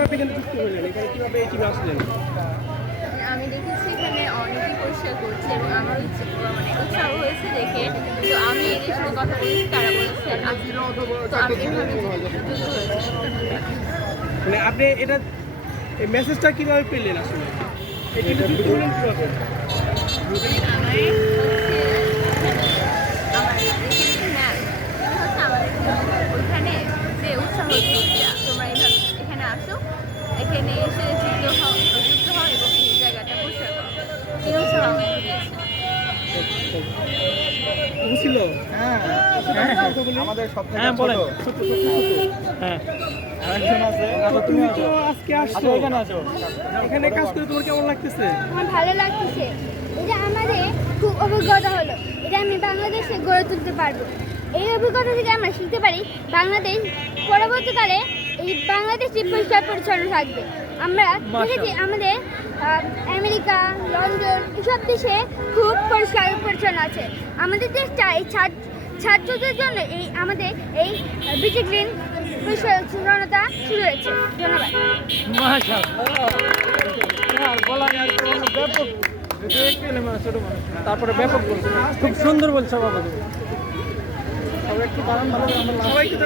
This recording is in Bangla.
কিভাবে এখানে যুক্ত হলেন, এখানে কিভাবে এই টিমে আসলেন? আমি দেখেছি এখানে অনেকেই পরিষ্কার করছে এবং আমার উৎসাহ হয়েছে দেখে। তো আমি এদের সাথে কথা বলেছি, তারা বলেছে আসতে। তো আমি এভাবে যুক্ত হয়েছি। মানে আপনি এটা এই মেসেজটা কিভাবে পেলেন আসলে? এই টিমে যুক্ত হলেন কিভাবে? আমার এখানে ম্যাম হচ্ছে আমাদের ওইখানে যে উৎসাহ দিচ্ছে তোমরা এখানে আসো, এখানে এসে যুক্ত হও এবং এই জায়গাটা পরিষ্কার করো, এই উৎসাহ আমাকে দিয়েছে। ছিল আমাদের সব থেকে হ্যাঁ ছোট বলেন। হ্যাঁ আরেকজন আছে। তুমি তো আজকে আসছো, এখানে আছো। এখানে কাজ করে তোমার কেমন লাগতেছে? আমার ভালো লাগতেছে। এটা আমাদের খুব অভিজ্ঞতা হলো, এটা আমি বাংলাদেশে গড়ে তুলতে পারবো। এই অভিজ্ঞতা থেকে আমরা শিখতে পারি বাংলাদেশ পরবর্তীকালে এই বাংলাদেশটি পরিষ্কার পরিচ্ছন্ন থাকবে। আমরা দেখেছি আমাদের আমেরিকা, লন্ডন এসব দেশে খুব পরিষ্কার পরিচ্ছন্ন আছে। আমাদের দেশটা এই ছাত্রদের জন্য আমাদের এই বিটি গ্রিন পরিচ্ছন্নতা শুরু হয়েছে। ধন্যবাদ। তারপরে ব্যাপক বলছে, খুব সুন্দর বলছে বাবা। সবাই একটু বাড়ান, ভালো করে আমরা সবাইকে